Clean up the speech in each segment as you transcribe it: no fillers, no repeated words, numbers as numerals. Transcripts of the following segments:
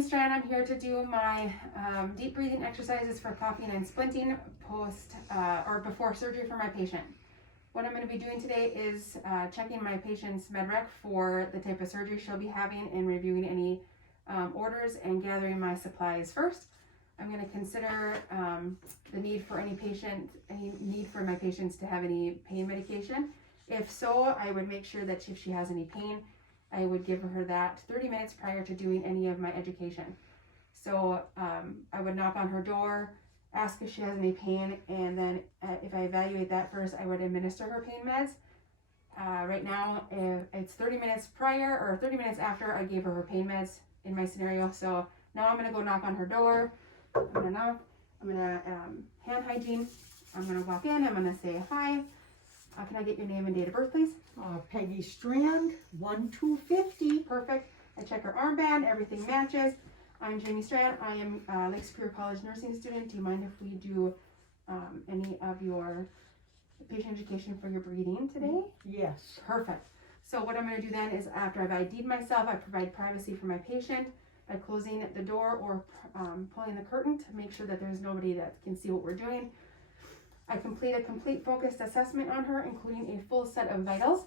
Jamie Strand. I'm here to do my deep breathing exercises for coughing and splinting post or before surgery for my patient. What I'm going to be doing today is checking my patient's medrec for the type of surgery she'll be having and reviewing any orders and gathering my supplies first. I'm going to consider the need for any need for my patients to have any pain medication. If so, I would make sure that if she has any pain, I would give her that 30 minutes prior to doing any of my education. So I would knock on her door, ask if she has any pain, and then if I evaluate that first, I would administer her pain meds. Right now, it's 30 minutes prior or 30 minutes after I gave her pain meds in my scenario. So now I'm gonna go knock on her door. I'm gonna knock, I'm gonna hand hygiene. I'm gonna walk in, I'm gonna say hi. Can I get your name and date of birth, please? Peggy Strand, 1-250. Perfect. I check her armband, everything matches. I'm Jamie Strand. I am Lake Superior College nursing student. Do you mind if we do any of your patient education for your breathing today? Yes. Perfect. So what I'm going to do then is after I've ID'd myself, I provide privacy for my patient by closing the door or pulling the curtain to make sure that there's nobody that can see what we're doing. I complete a complete focused assessment on her, including a full set of vitals.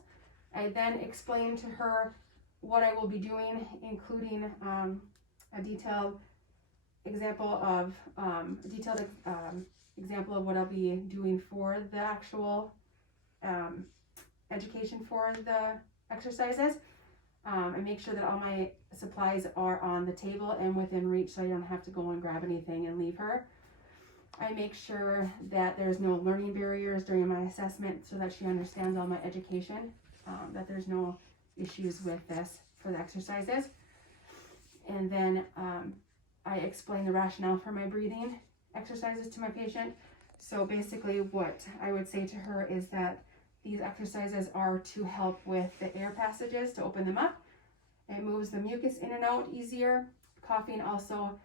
I then explain to her what I will be doing, including a detailed example of what I'll be doing for the actual education for the exercises. I make sure that all my supplies are on the table and within reach, so I don't have to go and grab anything and leave her. I make sure that there's no learning barriers during my assessment so that she understands all my education, that there's no issues with this for the exercises. And then I explain the rationale for my breathing exercises to my patient. So basically what I would say to her is that these exercises are to help with the air passages, to open them up. It moves the mucus in and out easier. Coughing also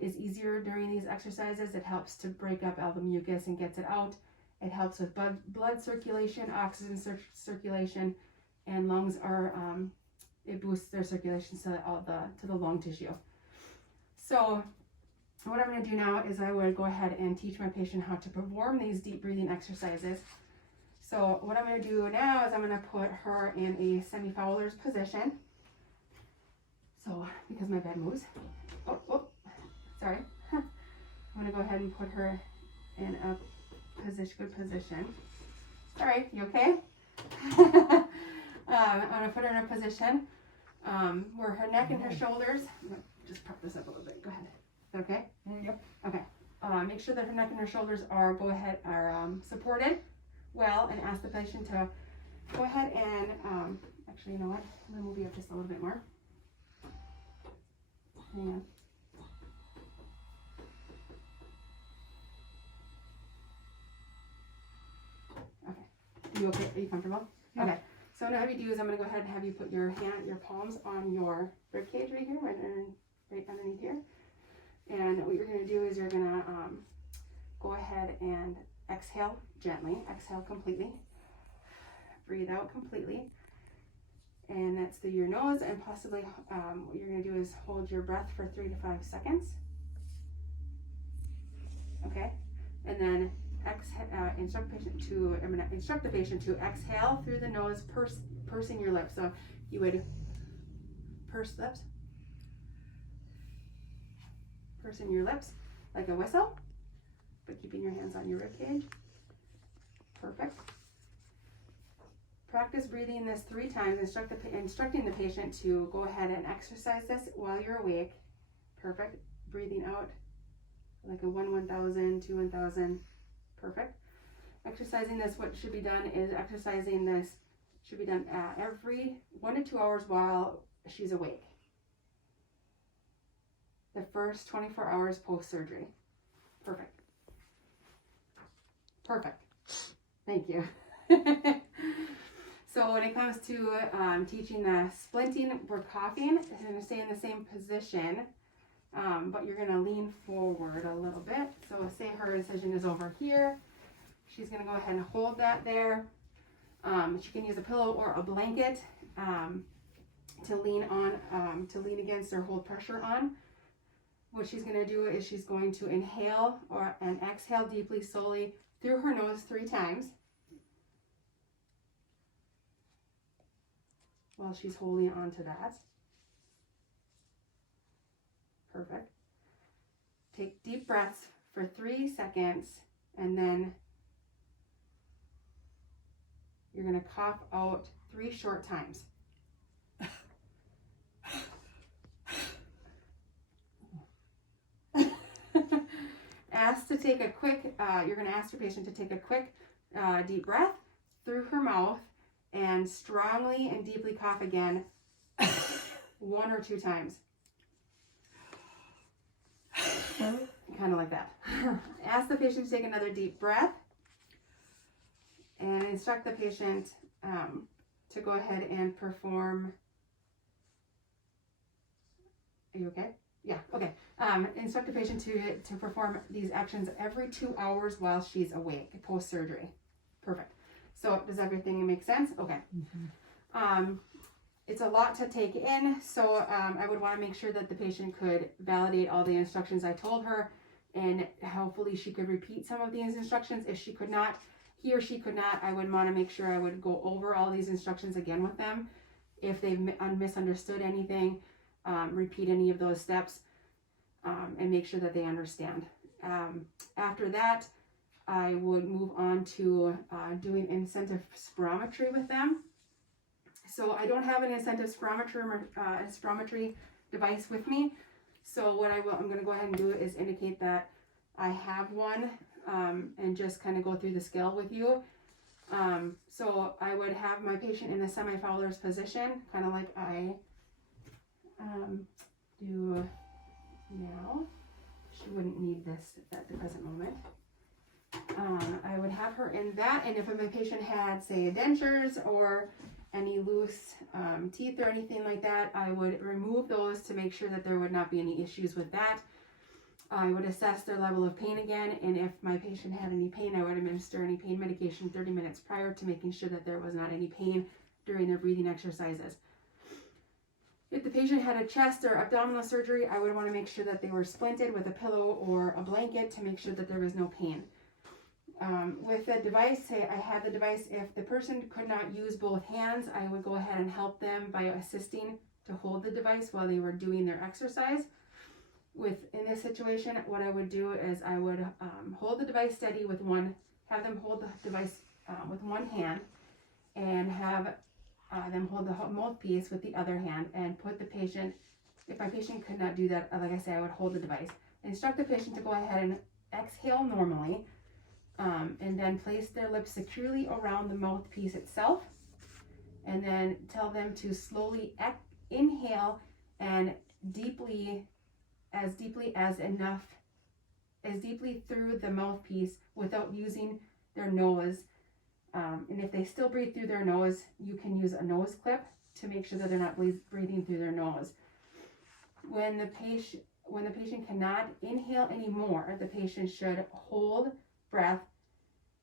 is easier during these exercises. It helps to break up all the mucus and gets it out. It helps with blood circulation, oxygen circulation, and lungs are, it boosts their circulation to the lung tissue. So what I'm going to do now is I would go ahead and teach my patient how to perform these deep breathing exercises. So what I'm going to do now is I'm going to put her in a semi-Fowler's position. So because my bed moves. Sorry. I'm going to go ahead and put her in a good position. Sorry, you okay? I'm going to put her in a position where her neck and her shoulders, I'm going to just prop this up a little bit. Go ahead. Okay? Yep. Okay. Make sure that her neck and her shoulders are supported well, and ask the patient to go ahead and, actually, you know what? I'm going to move you up just a little bit more. Hang on. You okay? Are you comfortable? Yeah. Okay. So what I'm going to do is I'm going to go ahead and have you put your palms on your rib cage right here, right underneath here. And what you're going to do is you're going to go ahead and exhale gently. Exhale completely. Breathe out completely. And that's through your nose. And possibly what you're going to do is hold your breath for 3 to 5 seconds. Okay. And then instruct the patient to exhale through the nose, pursing your lips. So you would purse lips, pursing your lips like a whistle, but keeping your hands on your rib cage. Perfect. Practice breathing this 3 times, instructing the patient to go ahead and exercise this while you're awake. Perfect. Breathing out like a 1,000, 2, 1,000. Perfect. Exercising this, what should be done is exercising this should be done every 1 to 2 hours while she's awake. The first 24 hours post-surgery. Perfect. Perfect. Thank you. So when it comes to teaching the splinting, we're coughing. You're going to stay in the same position, but you're going to lean forward a little bit. So say her incision is over here. She's going to go ahead and hold that there. She can use a pillow or a blanket. to lean against or hold pressure on. What she's going to do is she's going to inhale and exhale deeply, slowly through her nose 3 times while she's holding on to that. Perfect. Take deep breaths for 3 seconds, and then you're going to cough out 3 short times. You're going to ask your patient to take a quick deep breath through her mouth and strongly and deeply cough again 1 or 2 times. Kind of like that. Ask the patient to take another deep breath and instruct the patient to go ahead and perform. Are you okay? Yeah, okay. Instruct the patient to perform these actions every 2 hours while she's awake, post-surgery. Perfect. So does everything make sense? Okay. Mm-hmm. It's a lot to take in, so I would want to make sure that the patient could validate all the instructions I told her, and hopefully she could repeat some of these instructions. If she could not, he or she could not, I would want to make sure I would go over all these instructions again with them. If they've misunderstood anything, repeat any of those steps, and make sure that they understand. After that, I would move on to doing incentive spirometry with them. So I don't have an incentive spirometry device with me. So what I'm going to go ahead and do is indicate that I have one, and just kind of go through the scale with you. So I would have my patient in a semi-Fowler's position, kind of like I do now. She wouldn't need this at the present moment. I would have her in that, and if my patient had, say, dentures or any loose teeth or anything like that, I would remove those to make sure that there would not be any issues with that. I would assess their level of pain again, and if my patient had any pain, I would administer any pain medication 30 minutes prior to making sure that there was not any pain during their breathing exercises. If the patient had a chest or abdominal surgery, I would want to make sure that they were splinted with a pillow or a blanket to make sure that there was no pain. With the device, say I had the device, if the person could not use both hands, I would go ahead and help them by assisting to hold the device while they were doing their exercise. In this situation, what I would do is I would hold the device steady have them hold the device with one hand, and have them hold the mouthpiece with the other hand, and put the patient, if my patient could not do that, like I say, I would hold the device. Instruct the patient to go ahead and exhale normally, and then place their lips securely around the mouthpiece itself, and then tell them to slowly inhale and deeply through the mouthpiece without using their nose. And if they still breathe through their nose, you can use a nose clip to make sure that they're not breathing through their nose. When the patient cannot inhale anymore, the patient should hold breath,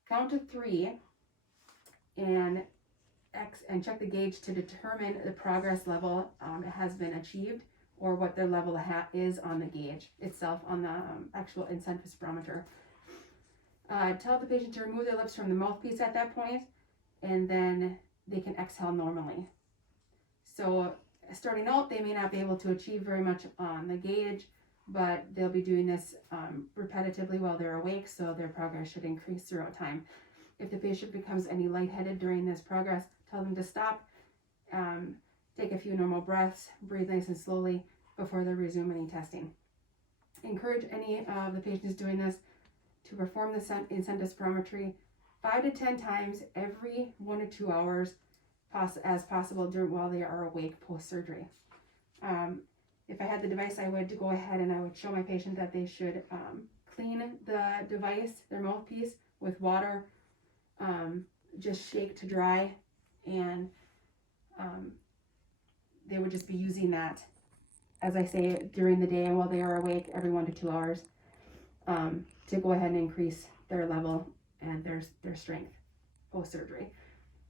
count to 3, and check the gauge to determine the progress level has been achieved, or what their level is on the gauge itself on the actual incentive spirometer. Tell the patient to remove their lips from the mouthpiece at that point, and then they can exhale normally. So starting out, they may not be able to achieve very much on the gauge, but they'll be doing this repetitively while they're awake, so their progress should increase throughout time. If the patient becomes any lightheaded during this progress, tell them to stop, take a few normal breaths, breathe nice and slowly before they resume any testing. Encourage any of the patients doing this to perform the incentive spirometry 5 to 10 times every 1 to 2 hours as possible while they are awake post-surgery. If I had the device, I would go ahead and I would show my patient that they should clean the device, their mouthpiece, with water, just shake to dry, and they would just be using that, as I say, during the day and while they are awake every 1 to 2 hours, to go ahead and increase their level and their strength post-surgery.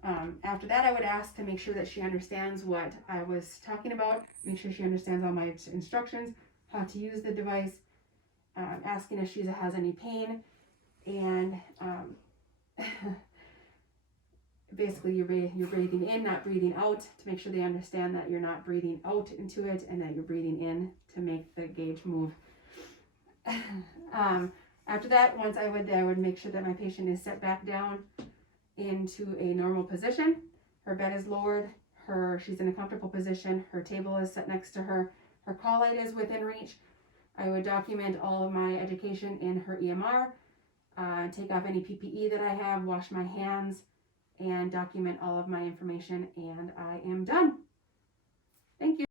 After that, I would ask to make sure that she understands what I was talking about, make sure she understands all my instructions, how to use the device, asking if she has any pain, and basically you're breathing in, not breathing out, to make sure they understand that you're not breathing out into it and that you're breathing in to make the gauge move. After that, once I would make sure that my patient is set back down into a normal position. Her bed is lowered, she's in a comfortable position, her table is set next to her, her call light is within reach. I would document all of my education in her EMR, take off any PPE that I have, wash my hands, and document all of my information, and I am done. Thank you.